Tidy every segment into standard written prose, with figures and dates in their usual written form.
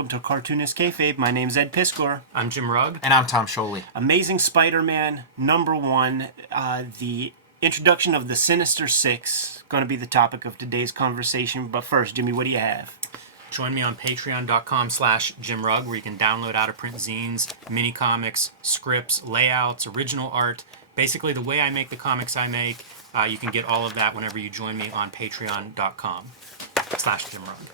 welcome to Cartoonist Kayfabe. My name's Ed Piskor. I'm Jim Rugg. And I'm Tom Scholey. Amazing Spider-Man #1, the introduction of the Sinister Six, going to be the topic of today's conversation. But first, Jimmy, what do you have? Join me on patreon.com/Jim Rugg, where you can download out-of-print zines, mini comics, scripts, layouts, original art. Basically, the way I make the comics I make, you can get all of that whenever you join me on patreon.com/Jim Rugg.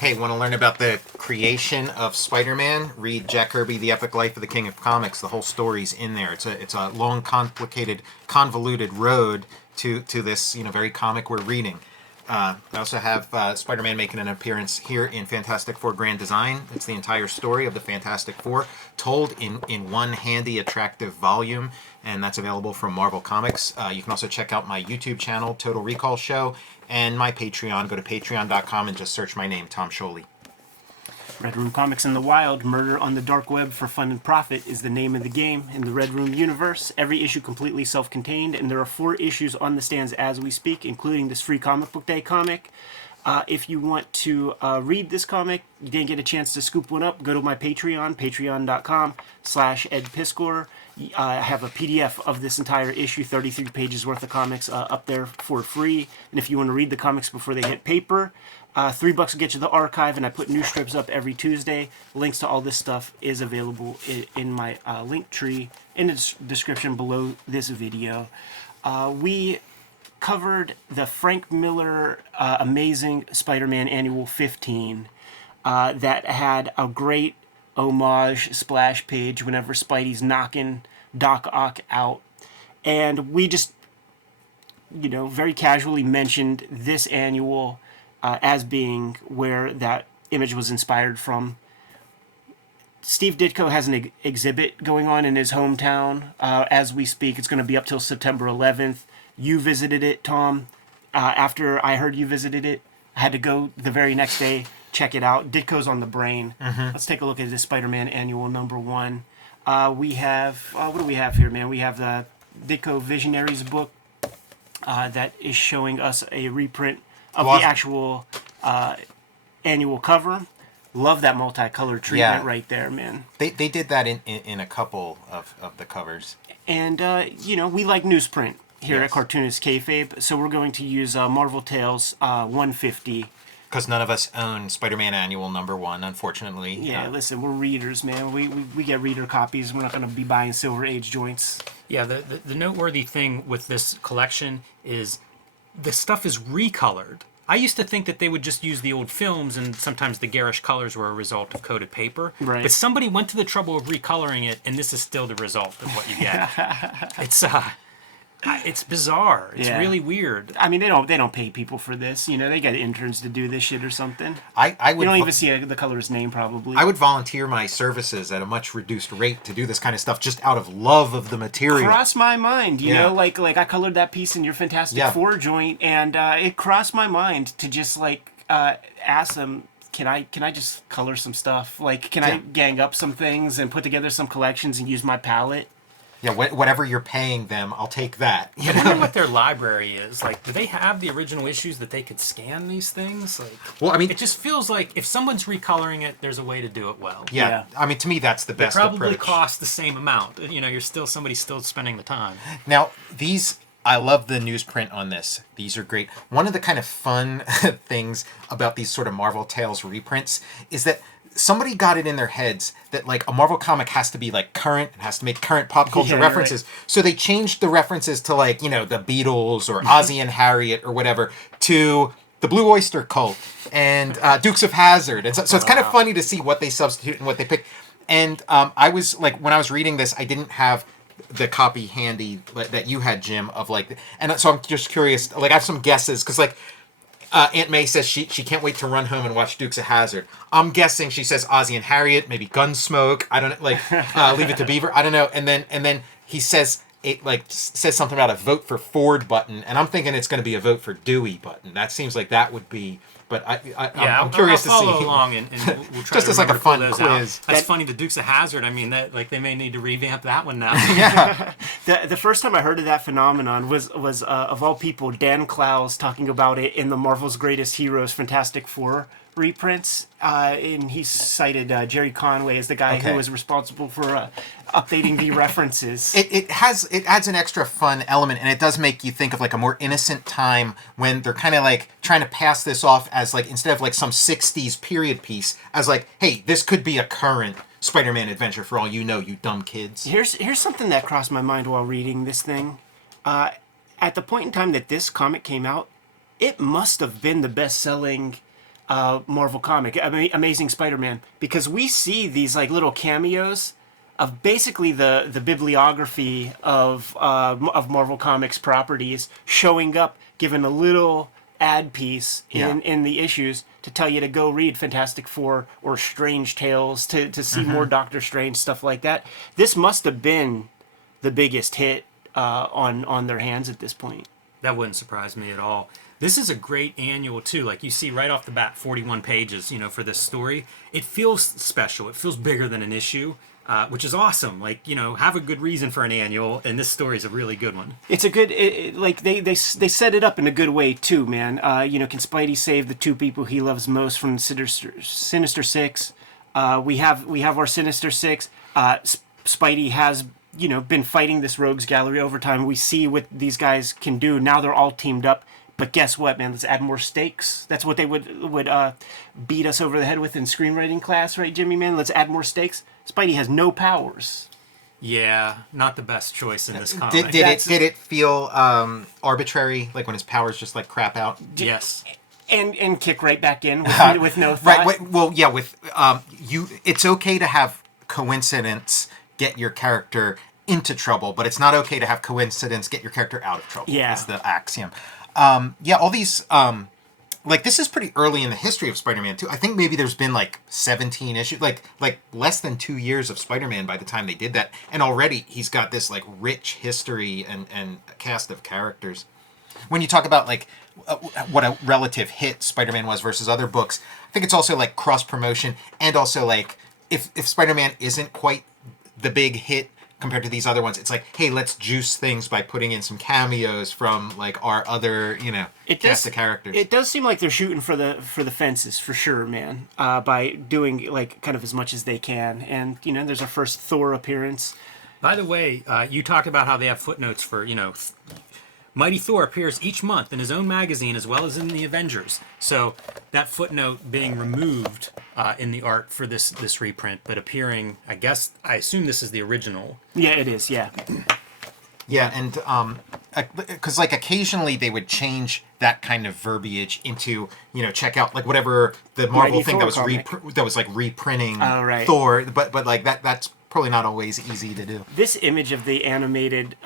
Hey, want to learn about the creation of Spider-Man? Read Jack Kirby, The Epic Life of the King of Comics. The whole story's in there. It's a long, complicated, convoluted road to this very comic we're reading. I also have Spider-Man making an appearance here in Fantastic Four Grand Design. It's the entire story of the Fantastic Four told in one handy, attractive volume, and that's available from Marvel Comics. You can also check out my YouTube channel, Total Recall Show, and my Patreon. Go to patreon.com and just search my name, Tom Scholey. Red Room Comics in the Wild, Murder on the Dark Web for Fun and Profit is the name of the game in the Red Room universe. Every issue completely self-contained, and there are 4 issues on the stands as we speak, including this free Comic Book Day comic. If you want to read this comic, you didn't get a chance to scoop one up, go to my Patreon, patreon.com/edpiskor. I have a PDF of this entire issue, 33 pages worth of comics up there for free. And if you want to read the comics before they hit paper, $3 will get you the archive, and I put new strips up every Tuesday. Links to all this stuff is available in my link tree in the description below this video. We covered the Frank Miller Amazing Spider-Man Annual 15 that had a great homage splash page whenever Spidey's knocking Doc Ock out. And we just, very casually mentioned this annual as being where that image was inspired from. Steve Ditko has an exhibit going on in his hometown as we speak. It's going to be up till September 11th. You visited it, Tom. After I heard you visited it, I had to go the very next day, check it out. Ditko's on the brain. Let's take a look at this Spider-Man Annual #1. We have, what do we have here, man? We have the Ditko Visionaries book that is showing us a reprint of the actual annual cover. Love that multicolored treatment right there, man. They did that in a couple of the covers. And, we like newsprint here at Cartoonist Kayfabe, so we're going to use Marvel Tales 150. Because none of us own Spider-Man Annual #1, unfortunately. Yeah, listen, we're readers, man. We get reader copies. We're not going to be buying Silver Age joints. Yeah, the noteworthy thing with this collection is the stuff is recolored. I used to think that they would just use the old films, and sometimes the garish colors were a result of coated paper. Right. But somebody went to the trouble of recoloring it, and this is still the result of what you get. It's bizarre. It's really weird. I mean, they don't pay people for this. They got interns to do this shit or something. I would. You don't even see the colorist's name, probably. I would volunteer my services at a much reduced rate to do this kind of stuff, just out of love of the material. Crossed my mind, you know, like I colored that piece in your Fantastic Four joint, and it crossed my mind to just ask them, can I just color some stuff? Can I gang up some things and put together some collections and use my palette? Yeah, whatever you're paying them, I'll take that. I wonder what their library is. Do they have the original issues that they could scan these things? Well, I mean, it just feels like if someone's recoloring it, there's a way to do it well. Yeah. I mean, to me, that's the best approach. It probably costs the same amount. Somebody's still spending the time. Now, I love the newsprint on this. These are great. One of the kind of fun things about these sort of Marvel Tales reprints is that somebody got it in their heads that a Marvel comic has to be current, it has to make current pop culture references. Right. So they changed the references to the Beatles or Ozzie and Harriet or whatever to the Blue Oyster Cult and Dukes of Hazzard. And so it's kind of funny to see what they substitute and what they pick. And I was when I was reading this, I didn't have the copy handy that you had, Jim, of and so I'm just curious. I have some guesses because Aunt May says she can't wait to run home and watch Dukes of Hazzard. I'm guessing she says Ozzie and Harriet, maybe Gunsmoke. I don't know, Leave It to Beaver. I don't know. And then he says says something about a vote for Ford button, and I'm thinking it's going to be a vote for Dewey button. That seems like that would be. but Yeah, I'm curious I'll to follow see. along, and we'll try Just to as like a remember to pull fun those quiz. out. That's funny. The Dukes of Hazzard. I mean, that like they may need to revamp that one now. The first time I heard of that phenomenon was of all people, Dan Clowes talking about it in the Marvel's Greatest Heroes Fantastic Four reprints, and he cited Jerry Conway as the guy Okay. who was responsible for updating the references. It adds an extra fun element, and it does make you think of like a more innocent time when they're kind of like trying to pass this off as like, instead of like some 60s period piece, as like, hey, this could be a current Spider-Man adventure for all you know, you dumb kids. Here's something that crossed my mind while reading this thing. At the point in time that this comic came out, it must have been the best-selling Marvel comic, Amazing Spider-Man, because we see these like little cameos of basically the bibliography of Marvel Comics properties showing up, given a little ad piece in the issues to tell you to go read Fantastic Four or Strange Tales to see more Doctor Strange, stuff like that. This must have been the biggest hit on their hands at this point. That wouldn't surprise me at all. This is a great annual too. Like you see right off the bat, 41 pages. For this story, it feels special. It feels bigger than an issue, which is awesome. Like have a good reason for an annual, and this story is a really good one. It's a good like they set it up in a good way too, man. Can Spidey save the two people he loves most from Sinister Six? We have our Sinister Six. Spidey has been fighting this rogues gallery over time. We see what these guys can do. Now they're all teamed up. But guess what, man? Let's add more stakes. That's what they would beat us over the head with in screenwriting class, right, Jimmy, man? Let's add more stakes. Spidey has no powers. Yeah, not the best choice in this comic. Did it feel arbitrary, like when his powers just like crap out? Yes. And kick right back in with no thought. Right. Well, yeah. With it's okay to have coincidence get your character into trouble, but it's not okay to have coincidence get your character out of trouble. Yeah. Is the axiom. All these, like this is pretty early in the history of Spider-Man too. I think maybe there's been like 17 issues, like less than 2 years of Spider-Man by the time they did that. And already he's got this like rich history and cast of characters. When you talk about like what a relative hit Spider-Man was versus other books, I think it's also like cross promotion, and also like if Spider-Man isn't quite the big hit compared to these other ones, it's like, hey, let's juice things by putting in some cameos from like our other, cast of characters. It does seem like they're shooting for the fences for sure, man. By doing like kind of as much as they can, and there's our first Thor appearance. By the way, you talked about how they have footnotes for Mighty Thor appears each month in his own magazine as well as in the Avengers. So that footnote being removed in the art for this reprint, but appearing, I assume this is the original. Yeah, it is. Yeah. Yeah, and because like occasionally they would change that kind of verbiage into check out like whatever the Marvel Mighty thing Thor that was like reprinting right. Thor, but like that's probably not always easy to do. This image of the animated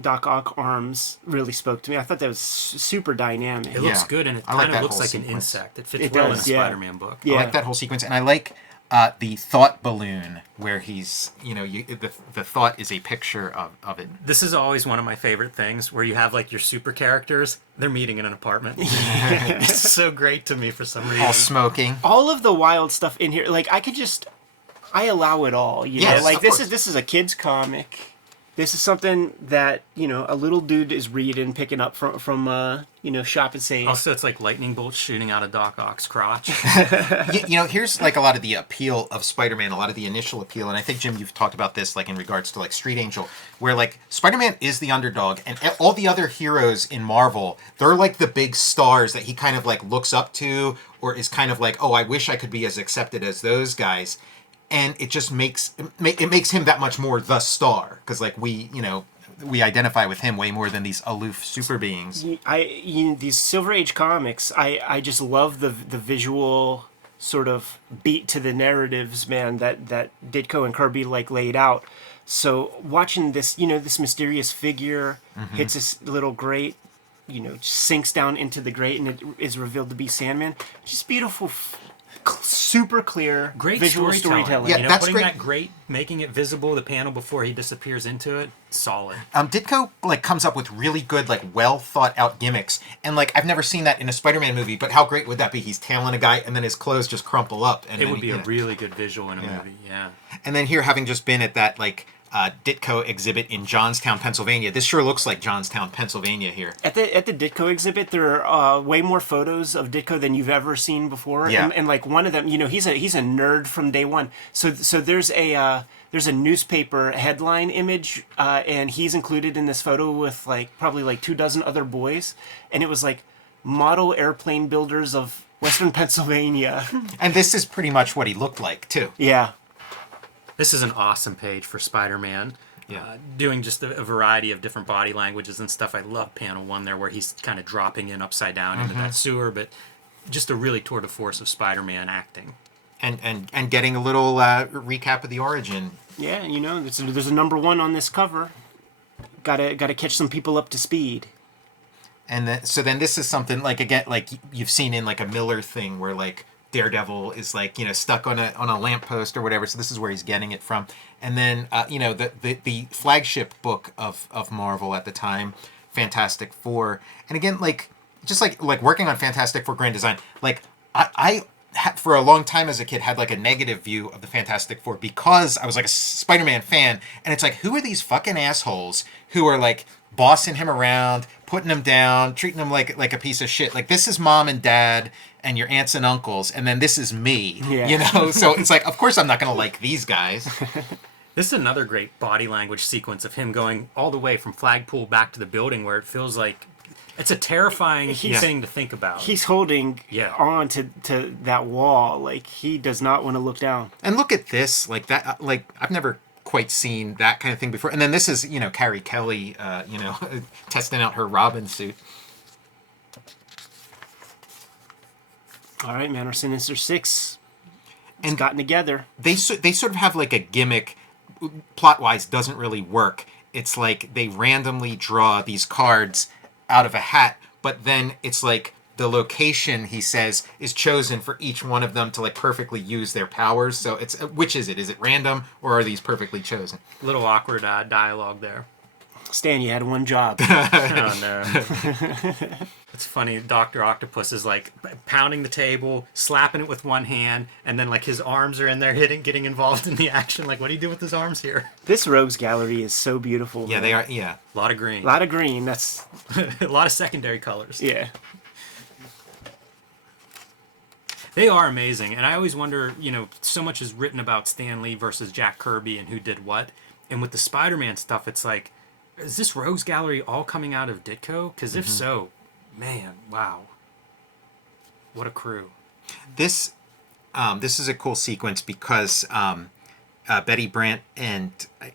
Doc Ock arms really spoke to me. I thought that was super dynamic. It looks good, and it I like kind of that looks whole like an sequence. insect. It fits It well does, in a yeah. Spider-Man book. Yeah. I like that whole sequence, and I like the thought balloon where he's the thought is a picture of it. This is always one of my favorite things, where you have like your super characters, they're meeting in an apartment. It's so great to me for some reason. All smoking. All of the wild stuff in here, like I allow it all. Yes, Like of this course. is a kid's comic. This is something that a little dude is reading, picking up from shop and saying. Also, it's like lightning bolts shooting out of Doc Ock's crotch. Here's like a lot of the appeal of Spider-Man, a lot of the initial appeal, and I think Jim, you've talked about this like in regards to like Street Angel, where like Spider-Man is the underdog, and all the other heroes in Marvel, they're like the big stars that he kind of like looks up to, or is kind of like, oh, I wish I could be as accepted as those guys. And it just makes him that much more the star, because like we identify with him way more than these aloof super beings. These Silver Age comics, I just love the visual sort of beat to the narratives, man, that Ditko and Kirby like laid out. So watching this, this mysterious figure hits this little grate, sinks down into the grate, and it is revealed to be Sandman. Just beautiful super clear Great visual storytelling. storytelling. Yeah, You know, that's putting great. that great, making it visible, the panel before he disappears into it, solid. Ditko like comes up with really good, like well thought out gimmicks, and like I've never seen that in a Spider-Man movie. But how great would that be? He's tailing a guy, and then his clothes just crumple up, and It then, would be you a know. really good visual in a movie. Yeah. And then here, having just been at that like Ditko exhibit in Johnstown, Pennsylvania, this sure looks like Johnstown, Pennsylvania here. At the Ditko exhibit, there are way more photos of Ditko than you've ever seen before. Yeah. And like one of them, you know, he's a nerd from day one. So there's a newspaper headline image, and he's included in this photo with like probably like 24 other boys, and it was like model airplane builders of Western Pennsylvania. And this is pretty much what he looked like too. Yeah. This is an awesome page for Spider-Man. Yeah. Doing just a variety of different body languages and stuff. I love panel 1 there where he's kind of dropping in upside down into that sewer, but just a really tour de force of Spider-Man acting. And getting a little recap of the origin. Yeah, you know, there's a number 1 on this cover. Gotta catch some people up to speed. And then this is something like, again, like you've seen in like a Miller thing where like Daredevil is like, you know, stuck on a lamppost or whatever. So this is where he's getting it from. And then you know, the flagship book of Marvel at the time, Fantastic Four. And again, like just like working on Fantastic Four Grand Design, like I had, for a long time as a kid, had like a negative view of the Fantastic Four because I was like a Spider-Man fan, and it's like, who are these fucking assholes who are like bossing him around, putting him down, treating him like a piece of shit? Like, this is mom and dad and your aunts and uncles, and then this is me. Yeah. You know? So it's like, of course I'm not gonna like these guys. This is another great body language sequence of him going all the way from Flagpool back to the building where it feels like it's a terrifying thing to think about. He's holding Yeah. on to that wall. Like, he does not want to look down. And look at this, like that, like I've never quite seen that kind of thing before. And then this is, you know, Carrie Kelly, you know, testing out her Robin suit. All right, man, our Sinister Six has And gotten together. they sort of have like a gimmick, plot wise doesn't really work. It's like they randomly draw these cards out of a hat, but then it's like the location, he says, is chosen for each one of them to like perfectly use their powers. So it's, which is it? Is it random or are these perfectly chosen? Little awkward dialogue there. Stan, you had one job. Oh no. It's funny, Dr. Octopus is like pounding the table, slapping it with one hand, and then like his arms are in there getting involved in the action. Like, what do you do with his arms here? This rogues gallery is so beautiful. Yeah, man. they are. Yeah. A lot of green. A lot of green. That's, A lot of secondary colors. yeah. They are amazing, and I always wonder, you know, so much is written about Stan Lee versus Jack Kirby and who did what, and with the Spider-Man stuff, it's like, is this rogues gallery all coming out of Ditko? Because if so, man, wow, what a crew. This is a cool sequence because Betty Brant and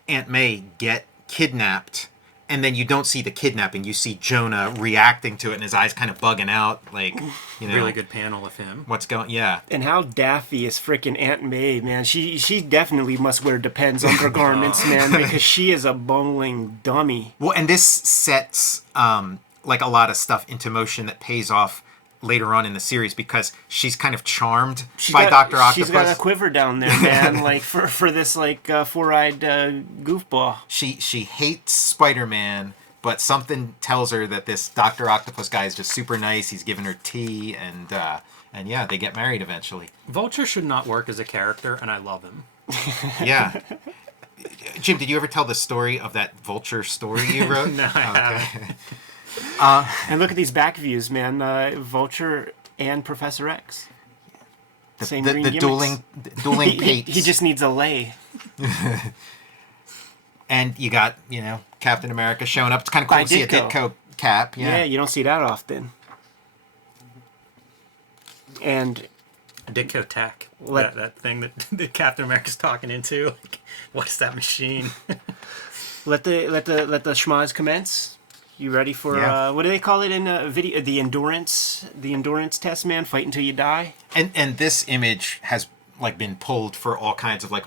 Aunt May get kidnapped, and then you don't see the kidnapping. You see Jonah reacting to it, and his eyes kind of bugging out, like, you know, Really good panel of him. what's going. Yeah, And how daffy is freaking Aunt May, man. She definitely must wear Depends undergarments, man, because she is a bungling dummy. well, and this sets like a lot of stuff into motion that pays off later on in the series because she's kind of charmed by Dr. Octopus. She's got a quiver down there, man, like for this like four-eyed goofball. She hates Spider-Man, but something tells her that this Dr. Octopus guy is just super nice. He's giving her tea, and yeah, they get married eventually. Vulture should not work as a character, and I love him. Yeah. Jim, did you ever tell the story of that Vulture story you wrote? No, I haven't. And look at these back views, man. Vulture and Professor X. Same green The gimmicks. dueling He pates. just needs a lay. And you got, you know, Captain America showing up. It's kind of cool By to see a Ditko. Ditko cap. Yeah, Yeah. you don't see that often. And Ditko Tech. Let- That thing that Captain America's talking into. Like, what is that machine? let the schmaz commence. You ready for Yeah. what do they call it in video? The endurance test, man. Fight until you die. And this image has like been pulled for all kinds of like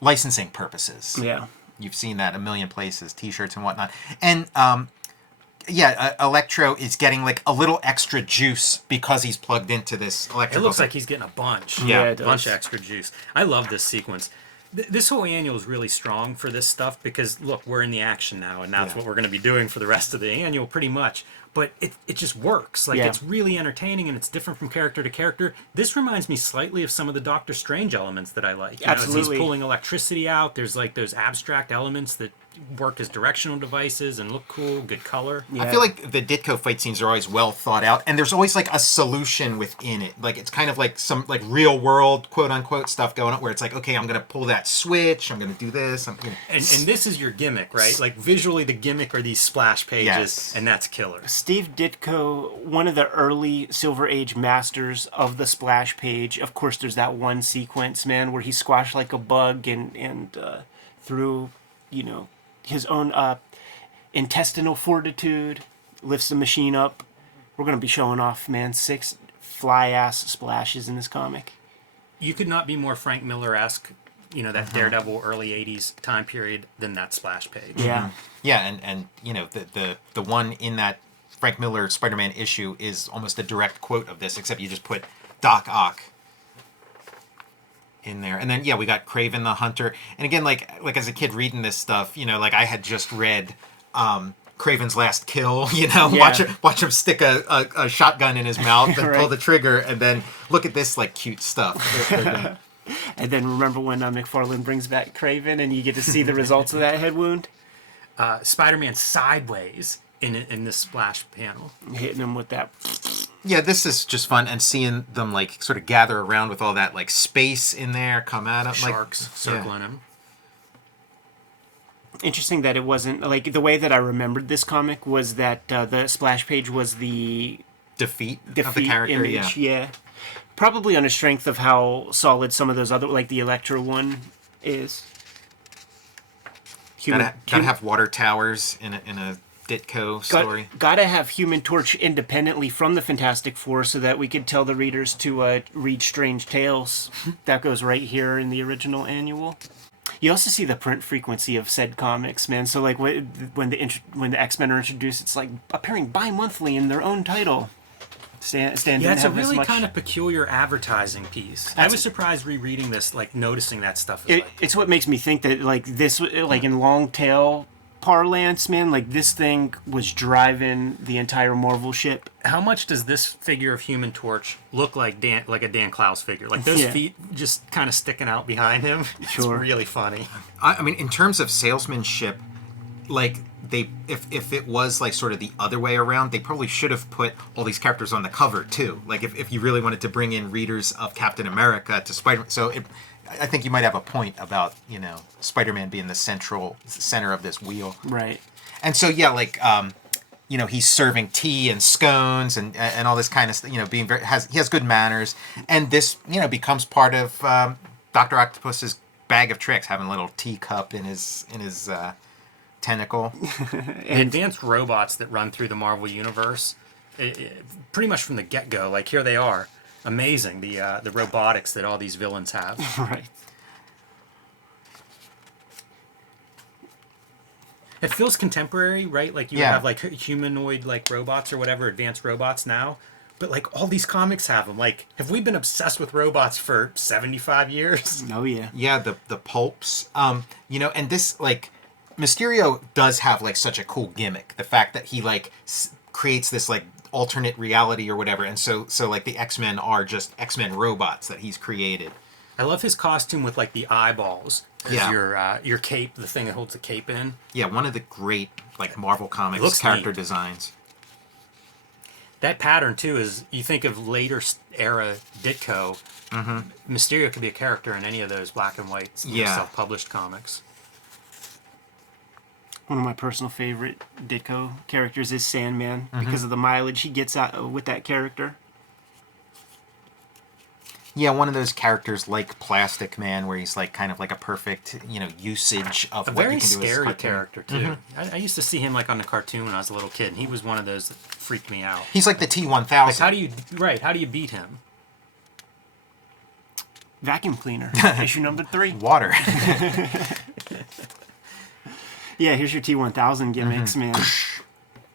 licensing purposes. Yeah. You've seen that a million places, T-shirts and whatnot. And Electro is getting like a little extra juice because he's plugged into this It electrical looks thing. like he's getting a bunch. Yeah, a it bunch does. of extra juice. I love this sequence. This whole annual is really strong for this stuff because, look, we're in the action now, and that's Yeah. what we're going to be doing for the rest of the annual, pretty much. But it just works. Like, Yeah. it's really entertaining, and it's different from character to character. This reminds me slightly of some of the Doctor Strange elements that I like. As Absolutely. he's pulling electricity out, there's, like, those abstract elements that work as directional devices and look cool, good color. Yeah. I feel like the Ditko fight scenes are always well thought out, and there's always like a solution within it. Like it's kind of like some like real world quote unquote stuff going on where it's like, okay, I'm gonna pull that switch, I'm gonna do this. And this is your gimmick, right? Like, visually, the gimmick are these splash pages, Yes. and that's killer. Steve Ditko, one of the early Silver Age masters of the splash page. Of course, there's that one sequence, man, where he squashed like a bug and through, his own intestinal fortitude, lifts the machine up. We're gonna be showing off, man, 6 fly-ass splashes in this comic. You could not be more Frank Miller-esque, that Daredevil early 80s time period than that splash page. Yeah. Yeah, and the one in that Frank Miller Spider-Man issue is almost a direct quote of this, except you just put Doc Ock in there. And then we got Kraven the Hunter. And again, like as a kid reading this stuff, like I had just read Kraven's Last Kill, watch him stick a shotgun in his mouth and pull the trigger, and then look at this like cute stuff. And then remember when McFarlane brings back Kraven and you get to see the results of that head wound? Spider-Man sideways in this splash panel. Hitting him with that. Yeah, this is just fun, and seeing them like sort of gather around with all that like space in there, come at him, Sharks circling him. Interesting that it wasn't, like, the way that I remembered this comic was that the splash page was the defeat of defeat the character. image. Yeah. Probably on the strength of how solid some of those other, like the Electro one is. Gotta have water towers in a Ditko story. Gotta have Human Torch independently from the Fantastic Four so that we could tell the readers to read Strange Tales. That goes right here in the original annual. You also see the print frequency of said comics, man. So like when the X-Men are introduced, it's like appearing bi-monthly in their own title. Stan Yeah, didn't it's a have this really much. kind of peculiar advertising piece. I was surprised rereading this, like noticing that stuff. It's what makes me think that like this, like in long tail parlance, man, like this thing was driving the entire Marvel ship. How much does this figure of Human Torch look like a Dan Klaus figure? Like those feet just kind of sticking out behind him. Sure. It's really funny. I mean, in terms of salesmanship, like if it was like sort of the other way around, they probably should have put all these characters on the cover too. Like if you really wanted to bring in readers of Captain America to Spider-Man, I think you might have a point about Spider-Man being the center of this wheel, Right. and so he's serving tea and scones and all this kind of stuff. Being he has good manners, and this becomes part of Dr. Octopus's bag of tricks, having a little teacup in his tentacle. The advanced robots that run through the Marvel universe, pretty much from the get-go, like here they are. Amazing, the robotics that all these villains have. Right. It feels contemporary, right? Like you have like humanoid like robots or whatever, advanced robots now. But like all these comics have them. Like, have we been obsessed with robots for 75 years? Oh yeah. Yeah, the pulps. And this like Mysterio does have like such a cool gimmick. The fact that he like creates this like alternate reality or whatever, and so like the X-Men are just X-Men robots that he's created. I love his costume with like the eyeballs as Yeah. your cape, the thing that holds the cape in. Yeah, one of the great like Marvel Comics Looks character neat. designs. That pattern too is, you think of later era Ditko, Mysterio could be a character in any of those black and white self-published comics. One of my personal favorite Ditko characters is Sandman because of the mileage he gets out with that character. Yeah, one of those characters like Plastic Man, where he's like kind of like a perfect, usage of A what very you can do as a scary cartoon. character too. I used to see him like on the cartoon when I was a little kid, and he was one of those that freaked me out. He's like the T-1000. Like, how do you beat him? Vacuum cleaner, issue number 3. Water. Yeah, here's your T1000 gimmicks, man.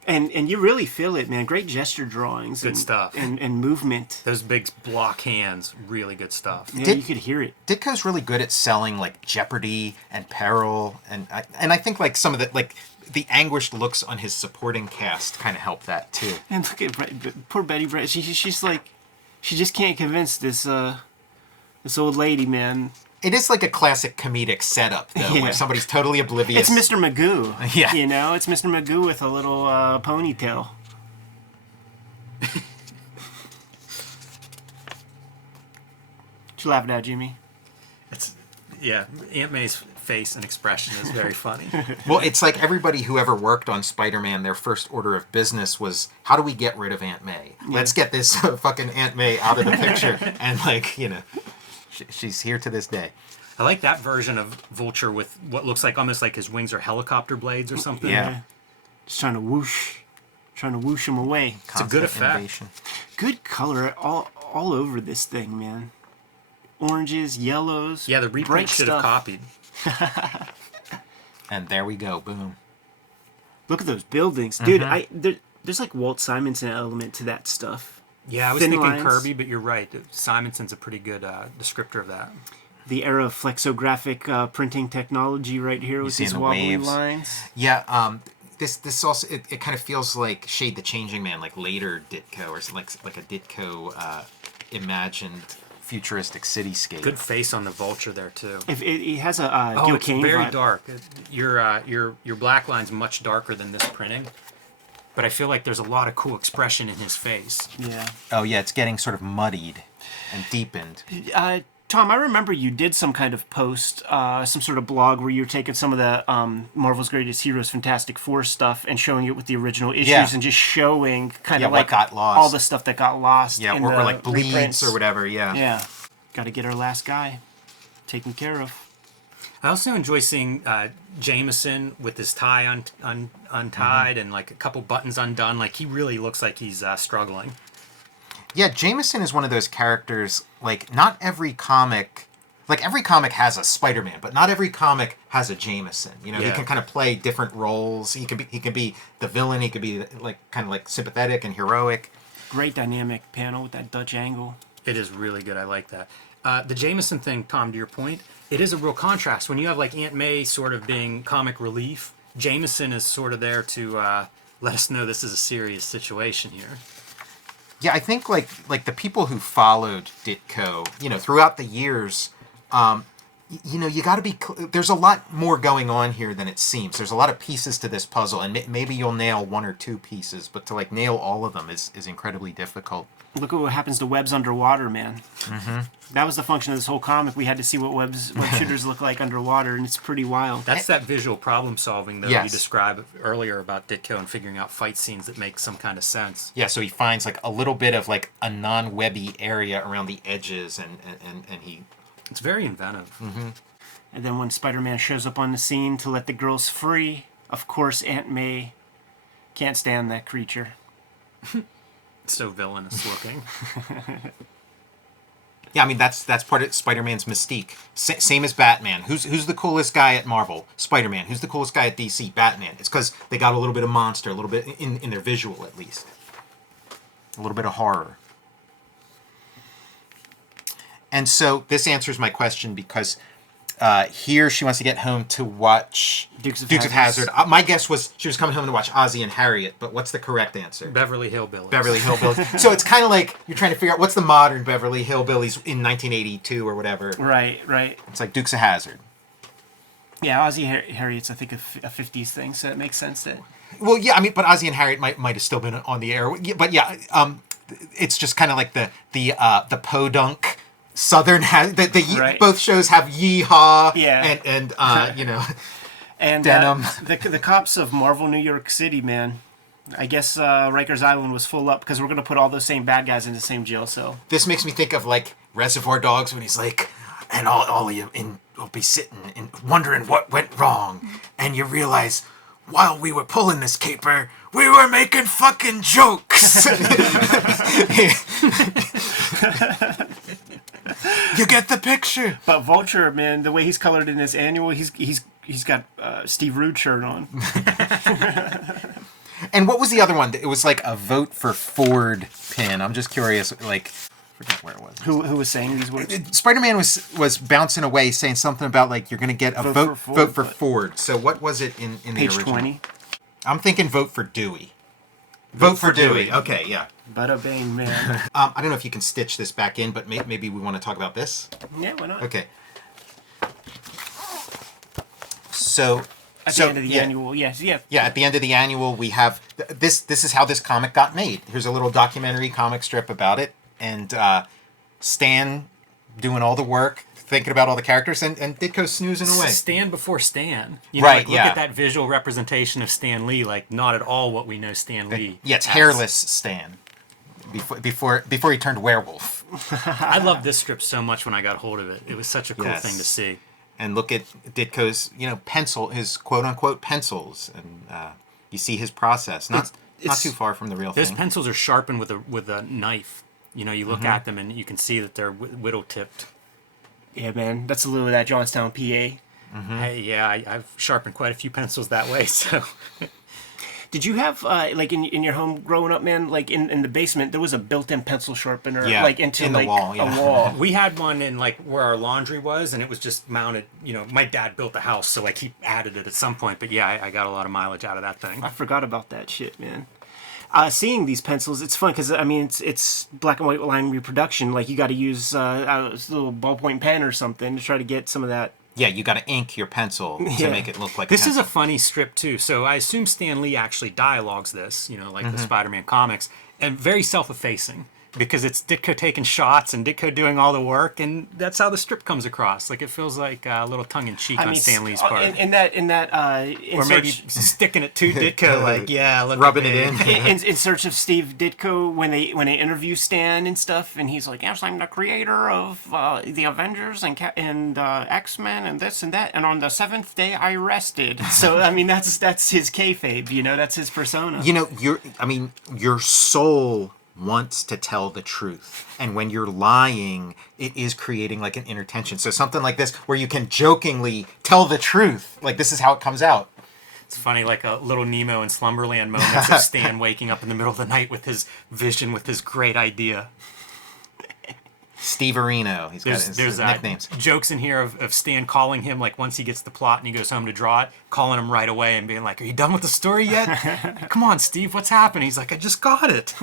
And you really feel it, man. Great gesture drawings. Good and, stuff. And movement. Those big block hands, really good stuff. Yeah, you could hear it. Ditko's really good at selling like jeopardy and peril, and I think like some of the like the anguished looks on his supporting cast kind of help that too. And look at poor Betty Brant. She's like, she just can't convince this old lady, man. It is like a classic comedic setup, though, where somebody's totally oblivious. It's Mr. Magoo. Yeah. You know, it's Mr. Magoo with a little ponytail. What you laughing at, Jimmy? Aunt May's face and expression is very funny. Well, it's like everybody who ever worked on Spider-Man, their first order of business was, how do we get rid of Aunt May? Let's get this fucking Aunt May out of the picture. And like, you know, she's here to this day. I like that version of Vulture with what looks like almost like his wings are helicopter blades or something. Yeah. Just trying to whoosh him away. It's a good effect. Innovation. Good color all over this thing, man. Oranges, yellows. Yeah, the reprint bright should have stuff. copied. And there we go. Boom. Look at those buildings, dude. There's like Walt Simonson element to that stuff. Yeah, I was Thin thinking lines. Kirby, but you're right. Simonson's a pretty good descriptor of that. The era of flexographic printing technology right here with see these in the wobbly waves. lines. Yeah, this also it kind of feels like Shade the Changing Man, like later Ditko, or like a Ditko imagined futuristic cityscape. Good face on the Vulture there too. If it has a Oh, Gil it's Kane very vibe. dark. Your black line's much darker than this printing, but I feel like there's a lot of cool expression in his face. Yeah. Oh yeah, it's getting sort of muddied and deepened. Tom, I remember you did some kind of post, some sort of blog where you were taking some of the Marvel's Greatest Heroes Fantastic Four stuff and showing it with the original issues and just showing kind of what like got lost. all the stuff that got lost. Yeah, in or the like bleeds reprints. or whatever. Yeah. Yeah. Got to get our last guy taken care of. I also enjoy seeing Jameson with his tie untied and like a couple buttons undone. Like he really looks like he's struggling. Yeah, Jameson is one of those characters, like, not every comic... Like, every comic has a Spider-Man, but not every comic has a Jameson. You know, he can kind of play different roles. He can be the villain. He could be, like, kind of, like, sympathetic and heroic. Great dynamic panel with that Dutch angle. It is really good. I like that. The Jameson thing, Tom, to your point, it is a real contrast. When you have, like, Aunt May sort of being comic relief, Jameson is sort of there to let us know this is a serious situation here. Yeah, I think like the people who followed Ditko, you know, throughout the years, you know, you got to be. There's a lot more going on here than it seems. There's a lot of pieces to this puzzle, and maybe you'll nail one or two pieces, but to like nail all of them is incredibly difficult. Look at what happens to webs underwater, man. Mm-hmm. That was the function of this whole comic. We had to see what web shooters look like underwater, and it's pretty wild. That's that visual problem solving that Yes. you described earlier about Ditko and figuring out fight scenes that make some kind of sense. Yeah, so he finds like a little bit of like a non-webby area around the edges, and he. It's very inventive. Mm-hmm. And then when Spider-Man shows up on the scene to let the girls free, of course Aunt May can't stand that creature. It's so villainous looking. Yeah, I mean that's part of Spider-Man's mystique. Same as Batman. Who's the coolest guy at Marvel? Spider-Man. Who's the coolest guy at DC? Batman. It's because they got a little bit of monster, a little bit in their visual at least, a little bit of horror. And so this answers my question because here she wants to get home to watch Dukes of Hazzard. My guess was she was coming home to watch Ozzy and Harriet, but what's the correct answer? Beverly Hillbillies. Beverly Hillbillies. So it's kind of like you're trying to figure out what's the modern Beverly Hillbillies in 1982 or whatever. Right. It's like Dukes of Hazzard. Yeah, Ozzy Harriet's, I think, a 50s thing, so it makes sense that... Well, yeah, I mean, but Ozzy and Harriet might have still been on the air. But yeah, it's just kind of like the podunk Southern Right. both shows have yeehaw Yeah. you know, And denim. The cops of Marvel New York City, man. I guess Rikers Island was full up because we're going to put all those same bad guys in the same jail cell. This makes me think of like Reservoir Dogs when he's like, and all of you will be sitting and wondering what went wrong, and you realize while we were pulling this caper, we were making fucking jokes. You get the picture. But Vulture, man, the way he's colored in this annual, he's got Steve Rude shirt on. And what was the other one? It was like a vote for Ford pin. I'm just curious, like, I forget where it was. Who was saying these words? Spider-Man was bouncing away, saying something about like you're going to get a vote for Ford. So what was it in the Page original? 20. I'm thinking vote for Dewey. Vote for Dewey. Okay, yeah. Bada bing, man. I don't know if you can stitch this back in, but maybe we want to talk about this. Yeah, why not? Okay. So At the end of the annual, yes, yeah. Yeah, at the end of the annual, we have this. This is how this comic got made. Here's a little documentary comic strip about it, and Stan doing all the work, thinking about all the characters, and Ditko snoozing away. Stan before Stan. You know, Right, like, look yeah. at that visual representation of Stan Lee, like not at all what we know Stan Lee. Yeah, it's as. hairless Stan. Before he turned werewolf. I loved this strip so much when I got hold of it. It was such a cool Yes. thing to see. And look at Ditko's, pencil, his quote unquote pencils, and you see his process. Not too far from the real Those thing. pencils are sharpened with a knife. You know, you look at them and you can see that they're whittle tipped. Yeah, man. That's a little of that Johnstown, PA. Hey, yeah, I've sharpened quite a few pencils that way. So, Did you have, like, in your home growing up, man, like, in the basement, there was a built-in pencil sharpener, Yeah, like, into, in the like, wall, a yeah. wall. we had one in like where our laundry was, and it was just mounted. You know, my dad built the house, so like he added it at some point. But yeah, I got a lot of mileage out of that thing. I forgot about that shit, man. Seeing these pencils, it's fun because I mean it's black and white line reproduction. Like you got to use a little ballpoint pen or something to try to get some of that. Yeah, you got to ink your pencil to Yeah. make it look like This a is a pencil. funny strip too. So I assume Stan Lee actually dialogues this, you know, like the Spider-Man comics, and very self-effacing because it's Ditko taking shots and Ditko doing all the work, and that's how the strip comes across. Like it feels like a little tongue-in-cheek on Stan Lee's part, in that or maybe sticking it to Ditko, like yeah, look Rubbing at it me. in. in search of Steve Ditko when they interview Stan and stuff, and he's like, "Yes, I'm the creator of the Avengers and X-Men and this and that, and on the seventh day I rested." So I mean, that's his kayfabe, you know, that's his persona. Your soul wants to tell the truth, and when you're lying, it is creating like an inner tension. So something like this where you can jokingly tell the truth, like this is how it comes out. It's funny, like a little Nemo in Slumberland moments of Stan waking up in the middle of the night with his vision, with his great idea. Steve Areno, he's got his nicknames. Jokes in here of Stan calling him, like once he gets the plot and he goes home to draw it, calling him right away and being like, "Are you done with the story yet? Come on, Steve, what's happening?" He's like, "I just got it."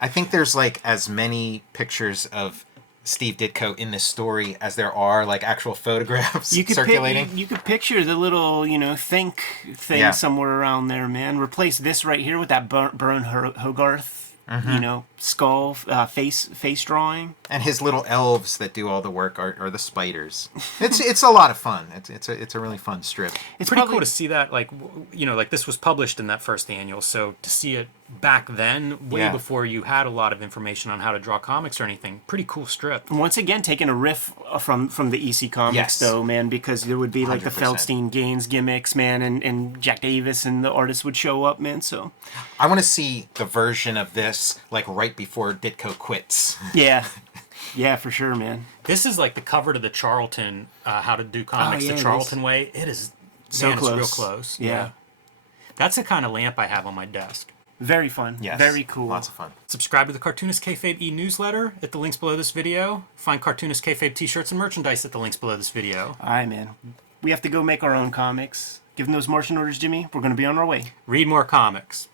I think there's like as many pictures of Steve Ditko in this story as there are like actual photographs circulating. You could picture the little, think thing Yeah. somewhere around there, man. Replace this right here with that Byrne Hogarth, skull face drawing. And his little elves that do all the work are the spiders. It's a lot of fun. It's a really fun strip. It's pretty cool to see that, like, like this was published in that first annual, so to see it back then, way Yeah. before you had a lot of information on how to draw comics or anything, pretty cool strip. Once again, taking a riff from the EC comics, Yes. though, man, because there would be like the 100%. Feldstein Gaines gimmicks, man, and Jack Davis and the artists would show up, man. So I want to see the version of this like right before Ditko quits. yeah, for sure, man. This is like the cover to the Charlton How to Do Comics yeah, the it Charlton way. It is So It's close. real close. Yeah. That's the kind of lamp I have on my desk. Very fun. Yes. Very cool. Lots of fun. Subscribe to the Cartoonist Kayfabe e-newsletter at the links below this video. Find Cartoonist Kayfabe t-shirts and merchandise at the links below this video. All right, man. We have to go make our own comics. Give them those Martian orders, Jimmy. We're going to be on our way. Read more comics.